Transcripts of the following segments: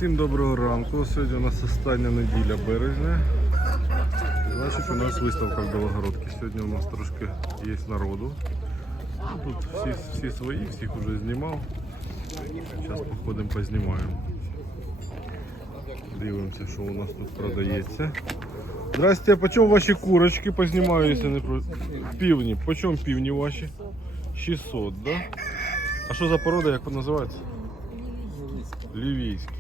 Всім доброго ранку. Сьогодні у нас остання неділя березня. Значить, у нас виставка в Білогородці. Сьогодні у нас трошки є народу. Тут всі свої, всіх вже знімав. Зараз походимо познімаємо. Дивимося, що у нас тут продається. Здрасте, а по чому ваші курочки? Познімаю, якщо не про... Півні. По чому півні ваші? 600, да? А що за порода, як вона називається? Лівійські.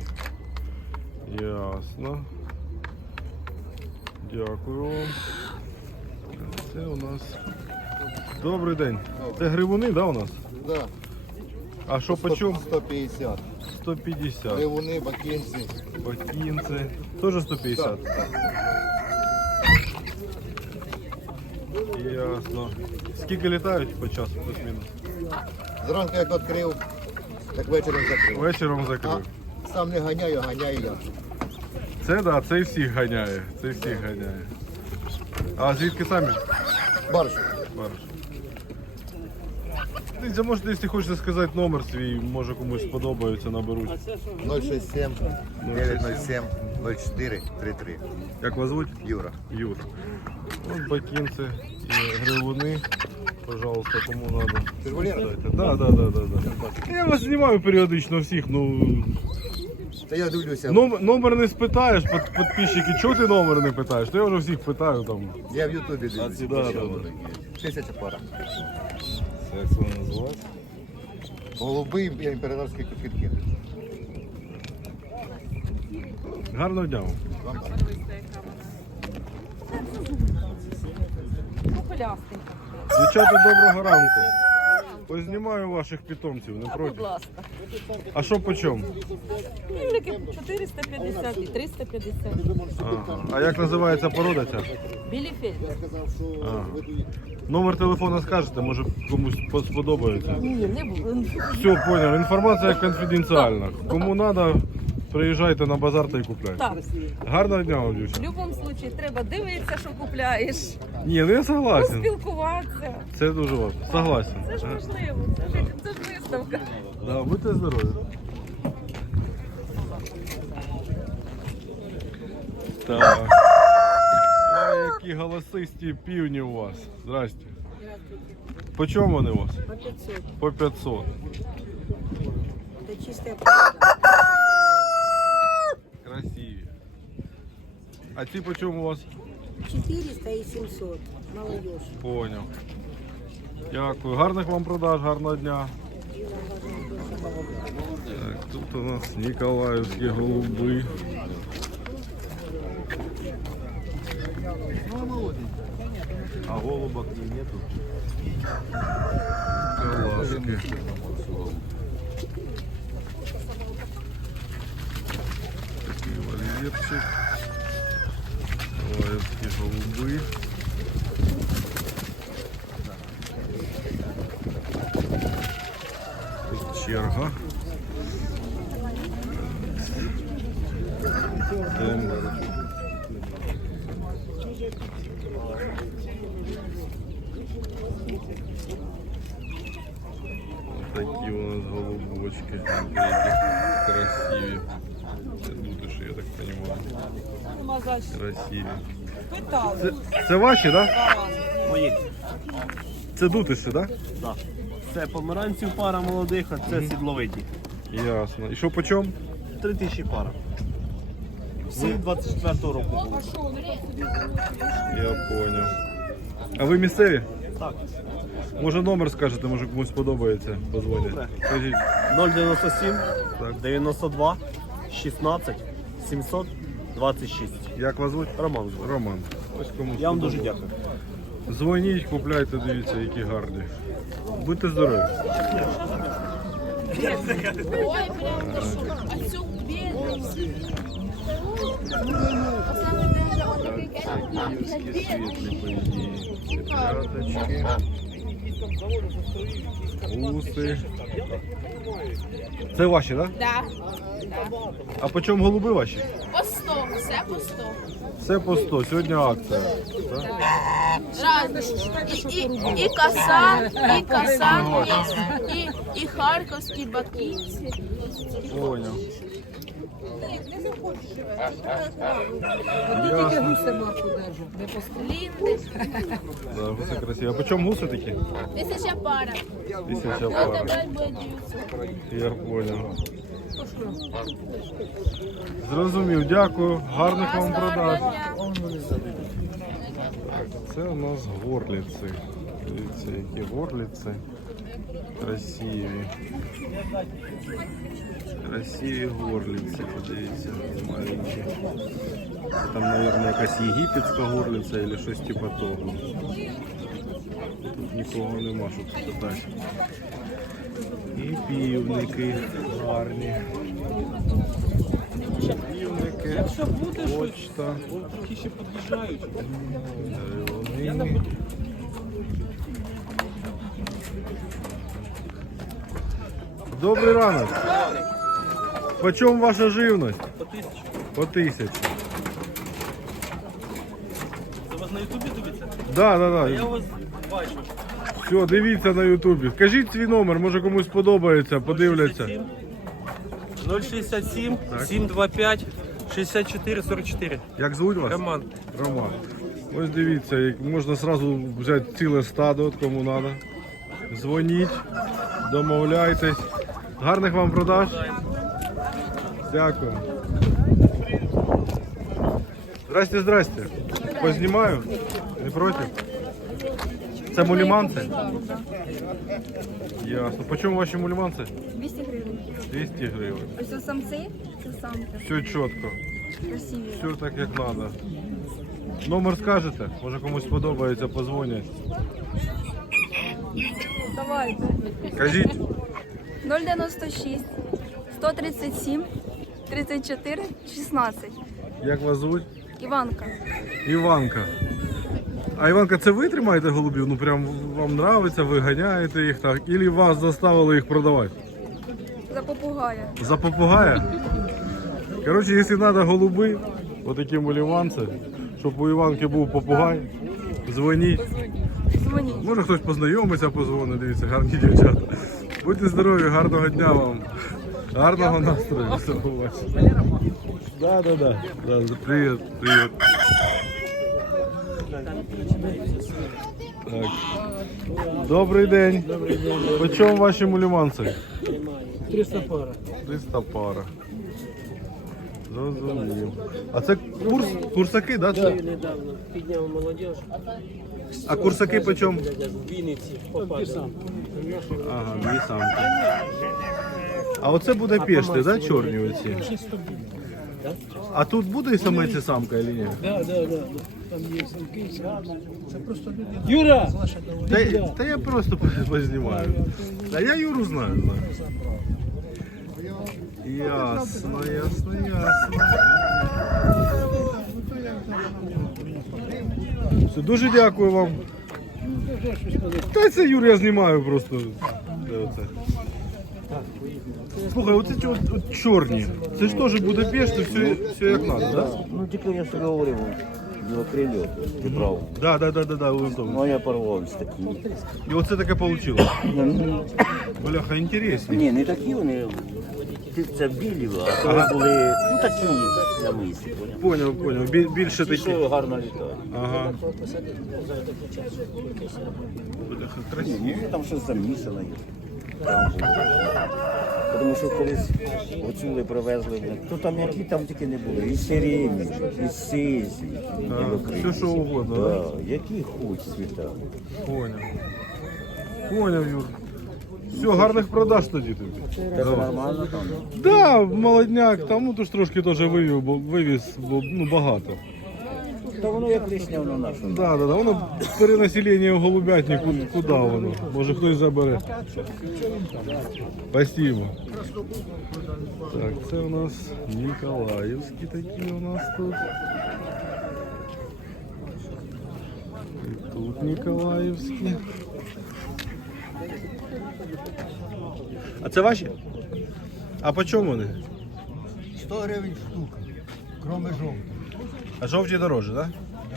Ясно. Дякую вам. Це у нас... Добрий день. Це гривуни, да, у нас? Да. А що по чому? 150. 150. Гривуни, бакінці. Бакінці. Тоже 150? Так. Ясно. Скільки літають по часу, плюс-мінус? Зранку як відкрив, так вечором закрив. Вечором закрив. А сам не ганяю, ганяю я. Це да, це всіх ганяє. Це всіх ганяє. А звідки самі? Барш. Барш. Дивіться, можете, якщо хочете сказати номер свій, може комусь сподобається, наберуть. 067 907 04 33. Як вас звуть? Юра. Юр. Ось бакінці і гривуни. Пожалуйста, кому надо. Ти ж Валера? Да. Я вас знімаю періодично всіх, ну... Та я дивлюся. Номер не спитаєш, підписчики, чого ти номер не питаєш? То я вже всіх питаю там. Я в Ютубі дивлюся. Да. 1000 пара. Це як це називається? Голуби і імператорські копітки. Гарного дня вам. Вам Дівчата, доброго ранку. Познімаю ваших питомців, не проти. Будь ласка. А що по чому? Півники 450 і 350. Ага. А як називається порода ця? Біліфельд. Ага. Номер телефона скажете, може комусь сподобається. Ні, не було. Все, понял. Інформація конфіденціальна. Кому треба, приїжджайте на базар та й купляйте. Так, Гарного дня вам, в дівчата. будь-якому випадку треба дивитися, що купляєш, Ні, ну я согласен. поспілкуватися. Це дуже важливо. Согласен. Це ж важливо, це ж виставка. Да, будьте здорові. Так. Ой, які голосисті півні у вас. Здрасте. По чому вони у вас? По 500. По 500. Это чистая правда. Красиві. А ці по чому у вас? 400 и 700. Молодежь. Понял. Дякую. Гарних вам продаж, гарного дня. Так, тут у нас Ніколаївські голуби. А голубок нету? Калашки. Такий вольєрчик. Ніколаївські голуби. Тут черга. Такі у нас голубочки, які красиві. Це дутиші, я так розумію. Красиві. Це ваші, так? Да? Мої. Це дутиші, так? Да. Це помаранців пара молодих, а це сідловиті. Ясно. І що по чому? 3000 пара. Всі 24-го року були. Я понял. А ви місцеві? Так. Може номер скажете, може комусь сподобається, позвонять. Добре. Скажіть. 097 Так. 92 16 726. Як вас звуть? Роман звуть. Роман. Ось комусь Я вам дуже сподобалось. дякую. Дзвоніть, купляйте, дивіться, які гарні. Будьте здорові. Київські світлі, по ідеї. Цепляточки. Уси. Це ваші, так? Да. А по чому голуби ваші? По 100, все по 100. Все по 100, сьогодні акція. Так? І коса, і харківські бакінці. Поняв. Тільки Ясно. гуси марку держу, не Лінди. Да, гуси красиві. А по чому гуси такі? 1000 пара. 1000 Ну, пара. тепер буде 900. Я поняв. Зрозумів, дякую. Гарних вам продаж. Так, це у нас горлиці. Дивіться, які горлиці. Красиві. Красиві горлиці, подивіться, маленькі. Це там, мабуть, якась єгипетська горлиця або щось типу того. Тут нікого нема, щоб спитати. І півники гарні. Півники, почта. Трохи ще під'їжджають. Деревини. Добрий ранок. По чому ваша живність? По 1000. По 1000. Це вас на ютубі дивиться? Да. Я вас бачу. Все, дивіться на ютубі. Скажіть свій номер, може комусь подобається, подивляться. 067 Так. 725 64 44. Як звуть вас? Роман. Роман. Ось дивіться, як можна одразу взяти ціле стадо, от кому треба. Дзвоніть, домовляйтесь. Гарних вам продаж. Дякую. Здрасте, здрасте. Познімаю? Не проти? Це муліманці? Ясно. По чому ваші муліманці? 200 гривень. 200 гривень. Ось це самці, це самки. Все чітко. Красиві. Все так як треба. Номер скажете? Може комусь подобається, позвонять. Давайте. Кажіть. 096 137 34 16. Як вас звуть? Іванка. Іванка. А Іванка, це ви тримаєте голубів? Ну прям вам подобається, ви ганяєте їх так? Ілі вас заставили їх продавати? За попугая. За попугая? Коротше, якщо треба голуби, отакі муліванці, щоб у Іванки був попугай, дзвоніть. Дзвоніть. Може хтось познайомиться, позвонить, дивіться, гарні дівчата. Будьте здорові, гарного дня вам. Гарного настрою. Все, побачимо. Да. Привіт. Так. Добрий день. По чому ваші муліманці? 300 пара. 300 пара. Зрозумів. А це курсаки, да? Це? Недавно підняв молодіж. А курсаки по чому? В Вінниці попадав. Ага, дві самки. А оце буде пешти, да, чорні оці? А тут буде і самець і самка, чи ні? Да. Там є самки, це просто люди. Юра! Та я просто познімаю. Та я Юру знаю. Ясно. Все, дуже дякую вам. Та це Юр, я знімаю просто. Де оце? Слухай, оце чорні. Це ж теж буде пешти, все як треба, так? Ну тільки я ж говорив, білокрилі, ти брав. Да, вон там. Ну я порвав з такі. І оце таке вийшло. Бляха, інтересні. Ні, не такі вони. Це білі, а то були, ну такі намисі. Поняв. Більше Ті, такі. що гарно літають. Ага. Бляха, красиво. Ні, там щось замісено є. Там було. Тому що колись оцюли привезли, то там які там тільки не були. І сирені, і сизі, і білокрилі. Все що угодно, Да, які хоч світа. Поняв, Юр. Все, гарних продаж тоді тобі. Це нормально там. Да, молодняк, там ну то ж трошки теж вивіз, ну багато. Та воно як лишнє, воно наше. Да, воно перенаселення в голубятні, куди воно? Може хтось забере. Спасибо. Так, це у нас Ніколаївські такі у нас тут. І тут Ніколаївські. А це ваші? А по чому вони? 100 гривень штука, кроме жовтого. А жовті дорожче, так?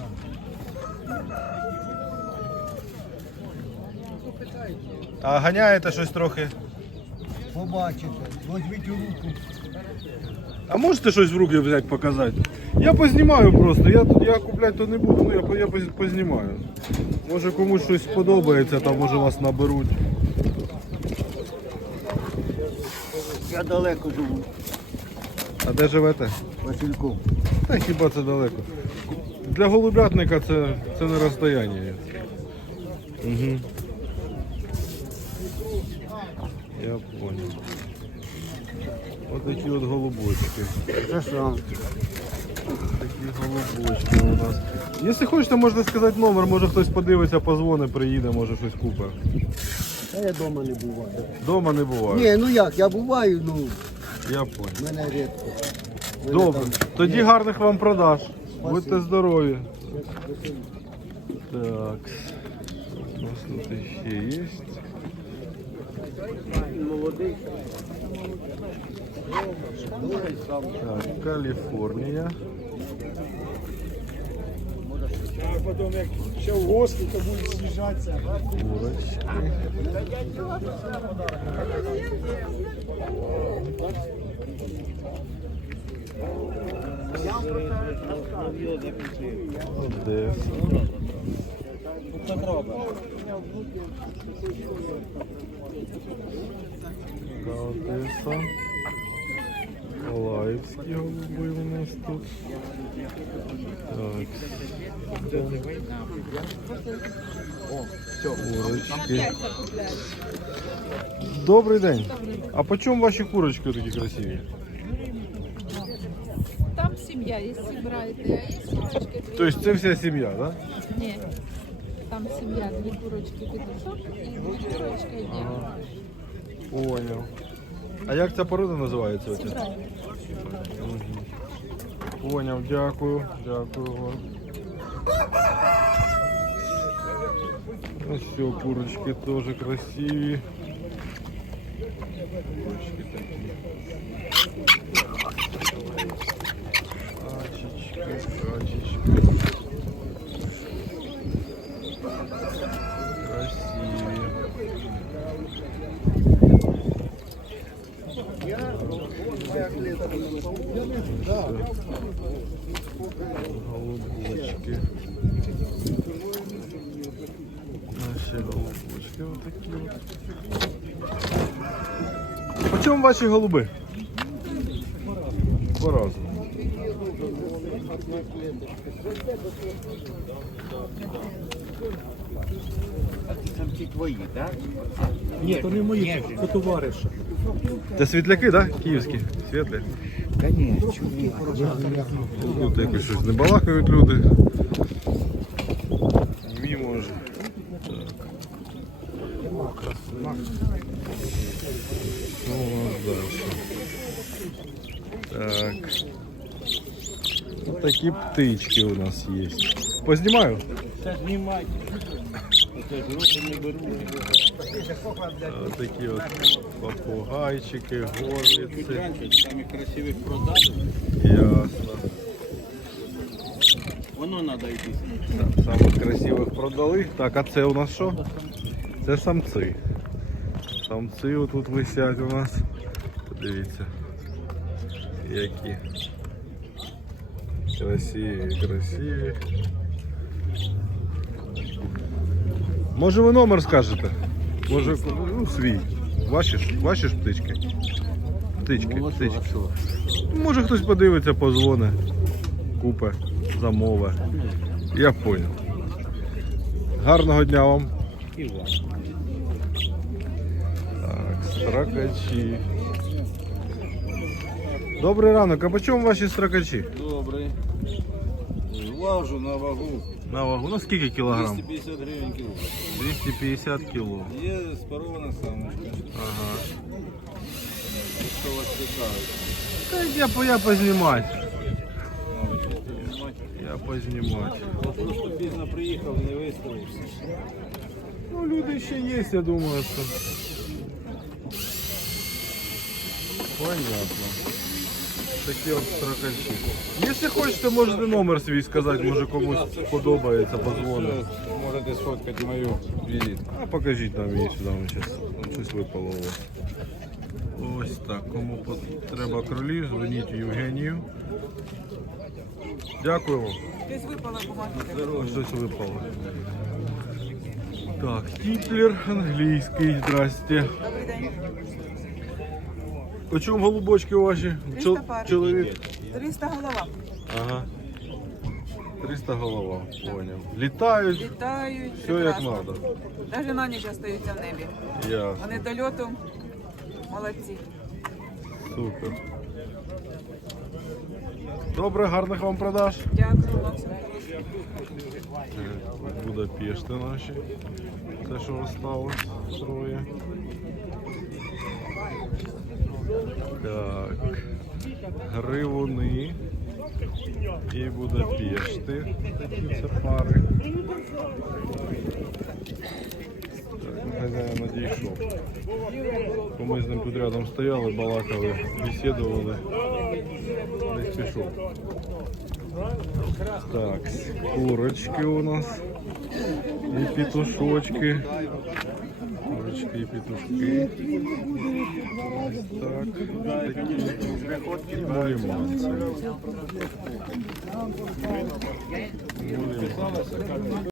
А ганяєте щось трохи? Побачите, візьміть у руку. А можете щось в руки взяти, показати? Я познімаю просто, я купляти то не буду, ну я познімаю. Може комусь щось сподобається, там може вас наберуть. Я далеко живу, А де живете? Васильков. Та хіба це далеко. Для голубятника це не розстояння. Угу. Я понял. Ось такі от голубочки. Це сам. Такі голубочки у нас. Якщо хочете, можна сказати номер, може хтось подивиться, позвонить, приїде, може щось купить. Та я вдома не буваю. Дома не буває. Ні, ну як, я буваю, ну, Я понял. мене рідко. Добре. Тоді гарних вам продаж. Будьте здорові. Так. У нас тут ще є. Так, Каліфорнія. А потім, як ще в гості, то будуть з'їжджатися. Курочки. Одеса. Одеса. Лаївські голуби у нас тут. Так. Курочки. Добрий день. А по чому ваші курочки такі красиві? Там сім'я, якщо брати, а є курочки дві. Тобто це вся сім'я, так? Да? Ні. Там сім'я, дві курочки петушок і дві курочки є. Понял. А як ця порода називається? Оця? Сібрали. Поняв, дякую. Дякую вам. Ось все, курочки теж красиві. Курочки такі. Качечки, качечки. Красиві. Голубочки. Наші голубочки отакі от. По чому ваші голуби? По-разному. Це ті твої, так? Ні, то не мої, це товариша. Це світляки, так? Да? Київські? Світлі? Конечно. Тут якось щось не балакають люди. Мій може. Так. Що у нас далі? Так. Ось такі птички у нас є. Познімаю? Це знімайте. Це ж гроші не беру. Ось такі от попугайчики, горлиці. Самі красивих продали. Ясно. Воно треба йти. Так, самих красивих продали. Так, а це у нас що? Це самці. Самці отут висять у нас. Подивіться. Які. Красиві, красиві. Може ви номер скажете? Може, ну, свій. Ваші ж птички? Птички, птички. Може хтось подивиться, позвоне, купе, замове. Я понял. Гарного дня вам. І вам. Так, строкачі. Добрий ранок, а по чому ваші строкачі? Добре. Важу на вагу. На вагу, ну скільки кілограм? 250 гривень кіло. 250 кіло. Є спарована самочка. Ага. Що вас цікавить? Так я познімати. Знімати. Я познімати. Просто пізно приїхав, не виставився. Ну, люди ще є, я думаю, що. Понятно. Такі от строкачі. Якщо хочете, можете номер свій сказати, може комусь подобається, позвонить. Можете сфоткати мою візитку. А покажіть нам її сюди, щось випало у вас. Ось так, кому треба кролів, дзвоніть Євгенію. Дякую вам. Ось щось випало. Так, тіплер англійський, здрасте. Добрий день. По чому голубочки ваші? 300 пар. Чоловік? 300 голова. Ага. 300 голова, поняв. Літають, Літають. все як прекрасно. треба. Навіть на ніч остаються в небі. Ясно. Вони до льоту молодці. Супер. Добре, гарних вам продаж. Дякую вам. Будапешти наші. Те, що осталось троє. Так. Гривуни і Будапешти. Такі це пари. Так, хазяїн надійшов. Бо ми з ним тут рядом стояли, балакали, бесідували. Десь пішов. Так, курочки у нас. І петушочки. Курочки і петушки. Так, такі муліманці.